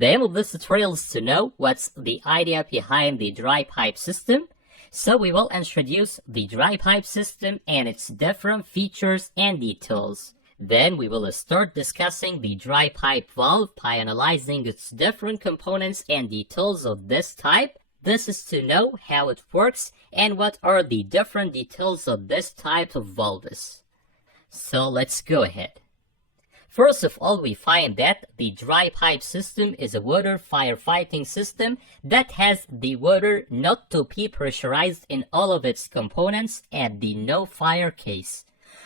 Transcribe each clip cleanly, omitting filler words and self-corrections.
The aim of this tutorial is to know what's the idea behind the dry pipe system. So we will introduce the dry pipe system and its different features and details. Then we will start discussing the dry pipe valve by analyzing its different components and details of this type. This is to know how it works and what are the different details of this type of valves. So let's go ahead. First of all, we find that the dry pipe system is a water firefighting system that has the water not to be pressurized in all of its components at the no fire case.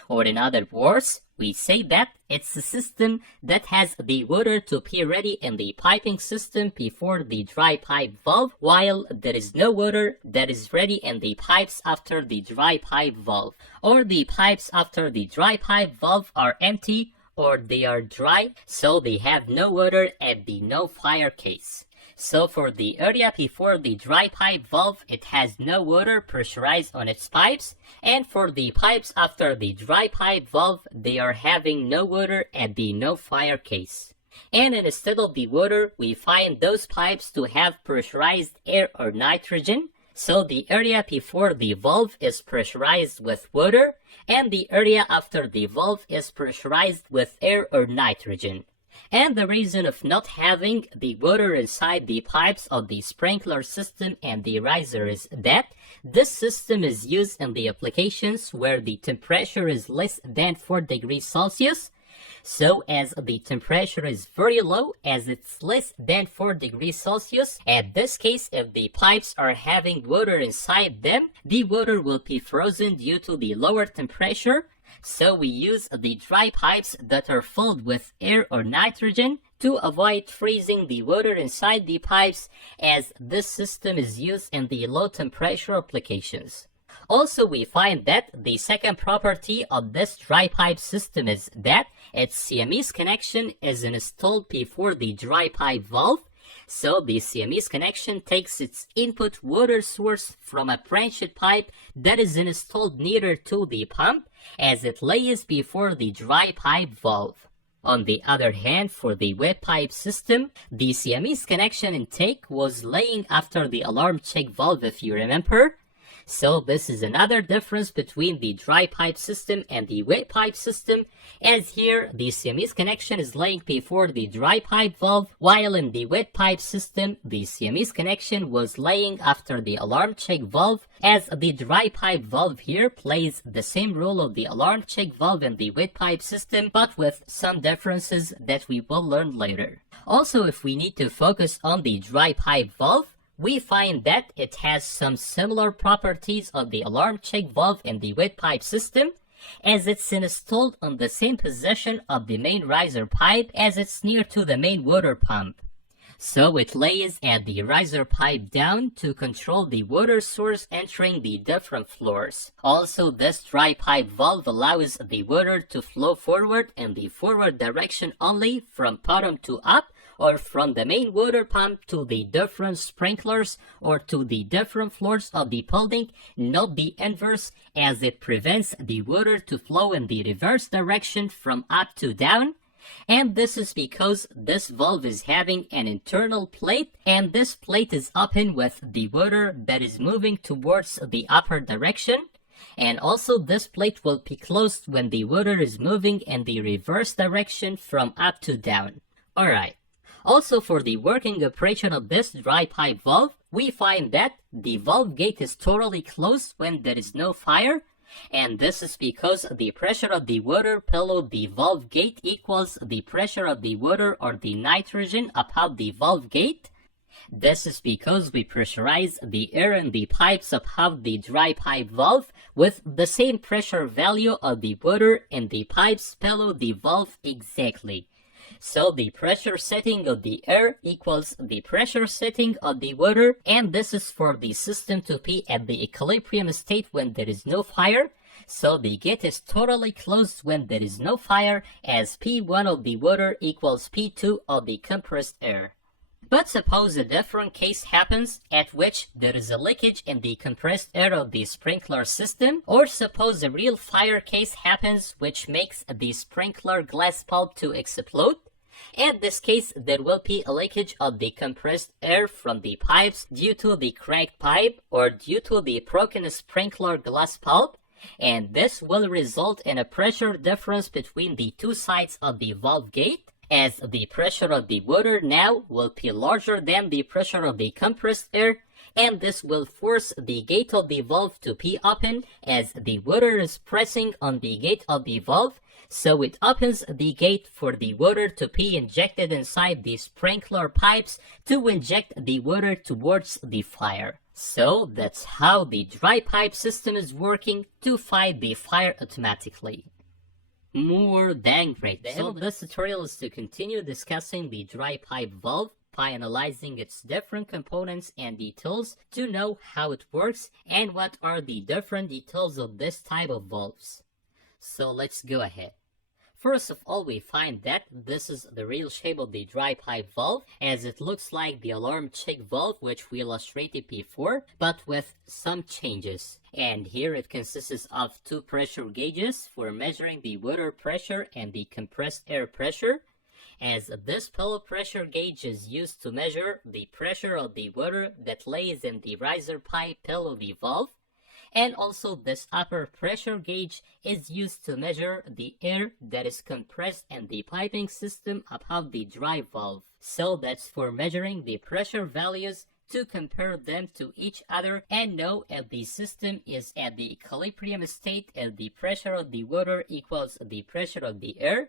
Or in other words, we say that it's a system that has the water to be ready in the piping system before the dry pipe valve, while there is no water that is ready in the pipes after the dry pipe valve. Or the pipes after the dry pipe valve are empty, or they are dry, so they have no water at the no fire case. So for the area before the dry pipe valve, it has no water pressurized on its pipes, and for the pipes after the dry pipe valve, they are having no water at the no fire case. And instead of the water, we find those pipes to have pressurized air or nitrogen. So the area before the valve is pressurized with water, and the area after the valve is pressurized with air or nitrogen. And the reason of not having the water inside the pipes of the sprinkler system and the riser is that this system is used in the applications where the temperature is less than 4 degrees Celsius. So as the temperature is very low, as it's less than 4 degrees Celsius, at this case, if the pipes are having water inside them, the water will be frozen due to the lower temperature. So we use the dry pipes that are filled with air or nitrogen to avoid freezing the water inside the pipes, as this system is used in the low temperature applications. Also, we find that the second property of this dry pipe system is that its Siamese connection is installed before the dry pipe valve. So the Siamese connection takes its input water source from a branched pipe that is installed nearer to the pump as it lays before the dry pipe valve. On the other hand, for the wet pipe system, the Siamese connection intake was laying after the alarm check valve, if you remember. So this is another difference between the dry pipe system and the wet pipe system, as here the Siamese connection is laying before the dry pipe valve, while in the wet pipe system the Siamese connection was laying after the alarm check valve, as the dry pipe valve here plays the same role of the alarm check valve in the wet pipe system, but with some differences that we will learn later. Also, if we need to focus on the dry pipe valve, we find that it has some similar properties of the alarm check valve in the wet pipe system, as it's installed on the same position of the main riser pipe as it's near to the main water pump. So it lays at the riser pipe down to control the water source entering the different floors. Also, this dry pipe valve allows the water to flow forward in the forward direction only from bottom to up, or from the main water pump to the different sprinklers or to the different floors of the building, not the inverse, as it prevents the water to flow in the reverse direction from up to down. And this is because this valve is having an internal plate, and this plate is open with the water that is moving towards the upper direction. And also this plate will be closed when the water is moving in the reverse direction from up to down. Alright. Also, for the working operation of this dry pipe valve, we find that the valve gate is totally closed when there is no fire, and this is because the pressure of the water below the valve gate equals the pressure of the water or the nitrogen above the valve gate. This is because we pressurize the air in the pipes above the dry pipe valve with the same pressure value of the water in the pipes below the valve exactly. So the pressure setting of the air equals the pressure setting of the water, and this is for the system to be at the equilibrium state when there is no fire. So the gate is totally closed when there is no fire, as P1 of the water equals P2 of the compressed air. But suppose a different case happens at which there is a leakage in the compressed air of the sprinkler system, or suppose a real fire case happens which makes the sprinkler glass bulb to explode. In this case, there will be a leakage of the compressed air from the pipes due to the cracked pipe or due to the broken sprinkler glass pulp, and this will result in a pressure difference between the two sides of the valve gate, as the pressure of the water now will be larger than the pressure of the compressed air, and this will force the gate of the valve to be open as the water is pressing on the gate of the valve, so it opens the gate for the water to be injected inside the sprinkler pipes to inject the water towards the fire. So that's how the dry pipe system is working to fight the fire automatically. More than great. The aim of this tutorial is to continue discussing the dry pipe valve by analyzing its different components and details to know how it works and what are the different details of this type of valves. So let's go ahead. First of all, we find that this is the real shape of the dry pipe valve, as it looks like the alarm check valve which we illustrated before, but with some changes. And here it consists of two pressure gauges for measuring the water pressure and the compressed air pressure, as this pillow pressure gauge is used to measure the pressure of the water that lays in the riser pipe below the valve, and also this upper pressure gauge is used to measure the air that is compressed in the piping system above the dry valve. So that's for measuring the pressure values to compare them to each other and know if the system is at the equilibrium state, if the pressure of the water equals the pressure of the air,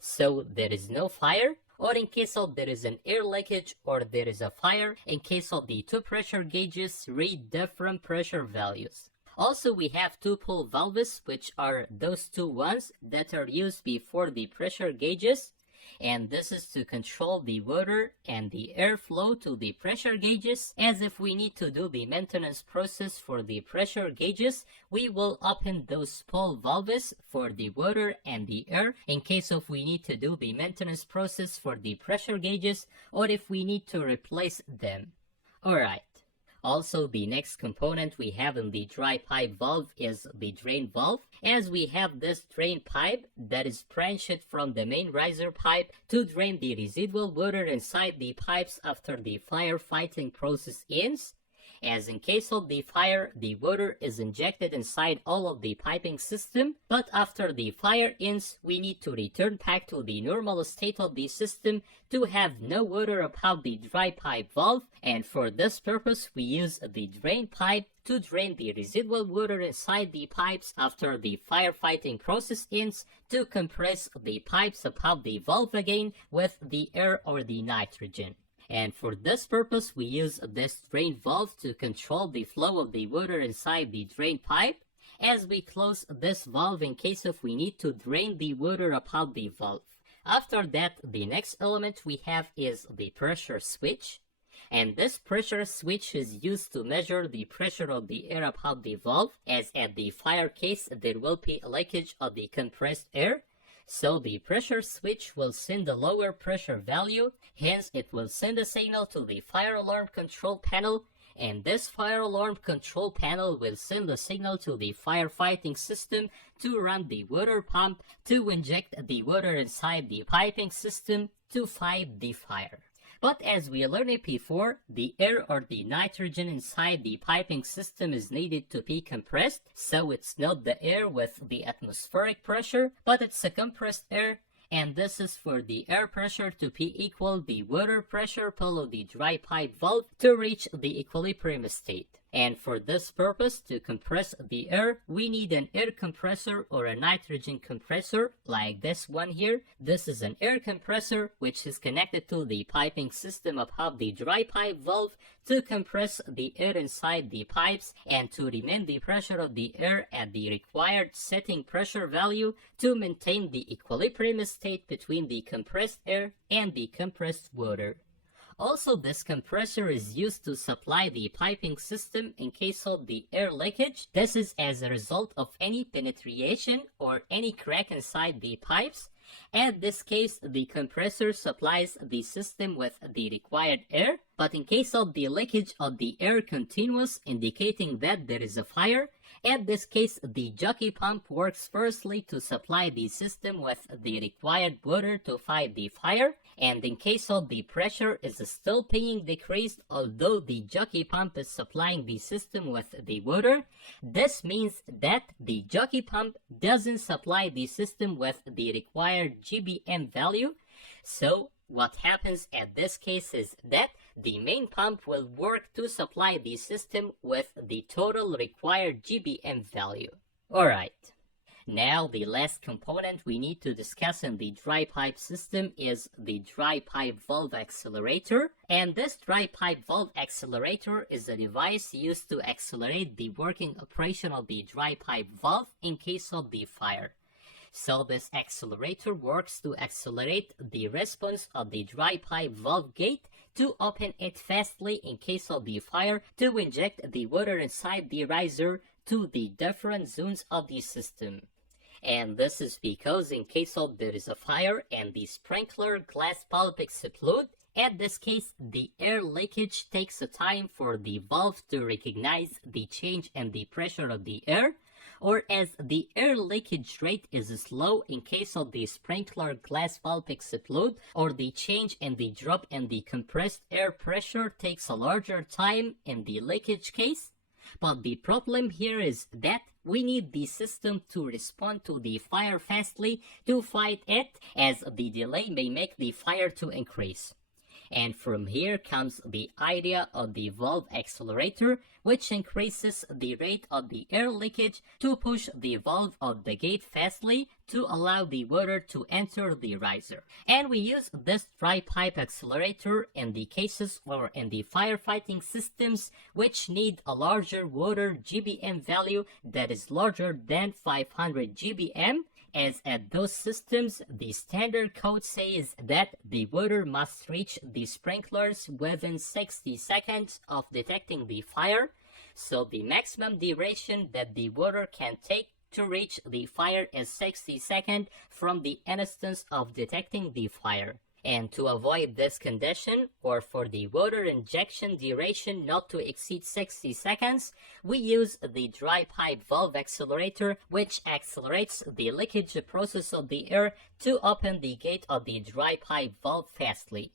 so there is no fire, or in case of there is an air leakage or there is a fire, in case of the two pressure gauges read different pressure values. Also, we have two pull valves, which are those two ones that are used before the pressure gauges, and this is to control the water and the air flow to the pressure gauges, as if we need to do the maintenance process for the pressure gauges, we will open those pull valves for the water and the air in case of we need to do the maintenance process for the pressure gauges or if we need to replace them. Alright. Also, the next component we have in the dry pipe valve is the drain valve, as we have this drain pipe that is branched from the main riser pipe to drain the residual water inside the pipes after the firefighting process ends. As in case of the fire, the water is injected inside all of the piping system, but after the fire ends, we need to return back to the normal state of the system to have no water above the dry pipe valve, and for this purpose we use the drain pipe to drain the residual water inside the pipes after the firefighting process ends to compress the pipes above the valve again with the air or the nitrogen. And for this purpose, we use this drain valve to control the flow of the water inside the drain pipe, as we close this valve in case if we need to drain the water above the valve. After that, the next element we have is the pressure switch, and this pressure switch is used to measure the pressure of the air above the valve, as at the fire case there will be a leakage of the compressed air. So the pressure switch will send a lower pressure value, hence it will send a signal to the fire alarm control panel, and this fire alarm control panel will send a signal to the firefighting system to run the water pump to inject the water inside the piping system to fight the fire. But as we learned before, the air or the nitrogen inside the piping system is needed to be compressed, so it's not the air with the atmospheric pressure, but it's a compressed air, and this is for the air pressure to be equal the water pressure below the dry pipe valve to reach the equilibrium state. And for this purpose, to compress the air, we need an air compressor or a nitrogen compressor, like this one here. This is an air compressor which is connected to the piping system above the dry pipe valve to compress the air inside the pipes and to remain the pressure of the air at the required setting pressure value to maintain the equilibrium state between the compressed air and the compressed water. Also, this compressor is used to supply the piping system in case of the air leakage. This is as a result of any penetration or any crack inside the pipes. In this case, the compressor supplies the system with the required air, but in case of the leakage of the air continuous, indicating that there is a fire, In this case, the jockey pump works firstly to supply the system with the required water to fight the fire, and in case of the pressure is still being decreased although the jockey pump is supplying the system with the water, this means that the jockey pump doesn't supply the system with the required GBM value. So what happens at this case is that the main pump will work to supply the system with the total required GBM value. Alright, now the last component we need to discuss in the dry pipe system is the dry pipe valve accelerator. And this dry pipe valve accelerator is a device used to accelerate the working operation of the dry pipe valve in case of the fire. So this accelerator works to accelerate the response of the dry pipe valve gate to open it fastly in case of the fire to inject the water inside the riser to the different zones of the system. And this is because in case of there is a fire and the sprinkler glass bulb explode, in this case the air leakage takes a time for the valve to recognize the change in the pressure of the air, or as the air leakage rate is slow in case of the sprinkler glass valve explode, or the change in the drop in the compressed air pressure takes a larger time in the leakage case. But the problem here is that we need the system to respond to the fire fastly to fight it, as the delay may make the fire to increase. And from here comes the idea of the valve accelerator, which increases the rate of the air leakage to push the valve of the gate fastly to allow the water to enter the riser. And we use this dry pipe accelerator in the cases or in the firefighting systems which need a larger water GBM value that is larger than 500 GBM, as at those systems the standard code says that the water must reach the sprinklers within 60 seconds of detecting the fire. So the maximum duration that the water can take to reach the fire is 60 seconds from the instance of detecting the fire. And to avoid this condition, or for the water injection duration not to exceed 60 seconds, we use the dry pipe valve accelerator, which accelerates the leakage process of the air to open the gate of the dry pipe valve fastly.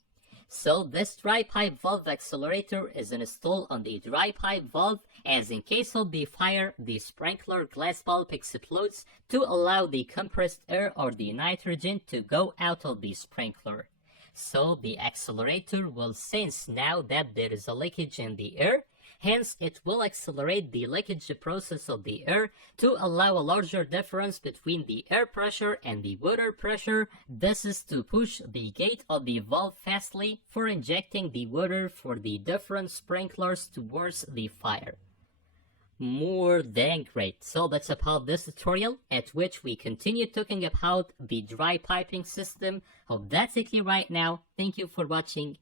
So this dry pipe valve accelerator is installed on the dry pipe valve, as in case of the fire, the sprinkler glass bulb explodes to allow the compressed air or the nitrogen to go out of the sprinkler. So the accelerator will sense now that there is a leakage in the air, hence it will accelerate the leakage process of the air to allow a larger difference between the air pressure and the water pressure. This is to push the gate of the valve fastly for injecting the water for the different sprinklers towards the fire. More than great. So that's about this tutorial, at which we continue talking about the dry piping system. Hope that's it clear right now. Thank you for watching.